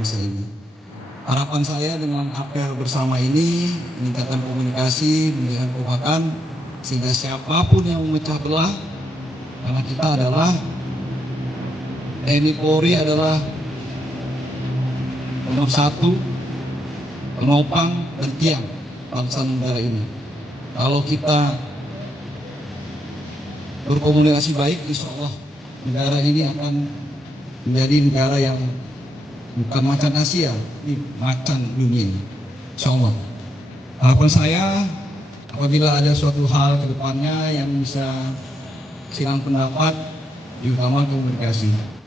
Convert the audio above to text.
bangsa ini. Harapan saya dengan apel bersama ini, meningkatkan komunikasi, meningkatkan kekompakan, sehingga siapapun yang memecah belah, karena kita adalah TNI Polri adalah nomor satu, penopang dan tiang bangsa negara ini. Kalau kita berkomunikasi baik, insya Allah negara ini akan menjadi negara yang bukan macan Asia, ini macan dunia ini. Insya Allah. Harapan saya, apabila ada suatu hal ke depannya yang bisa silang pendapat, diutamakan komunikasi.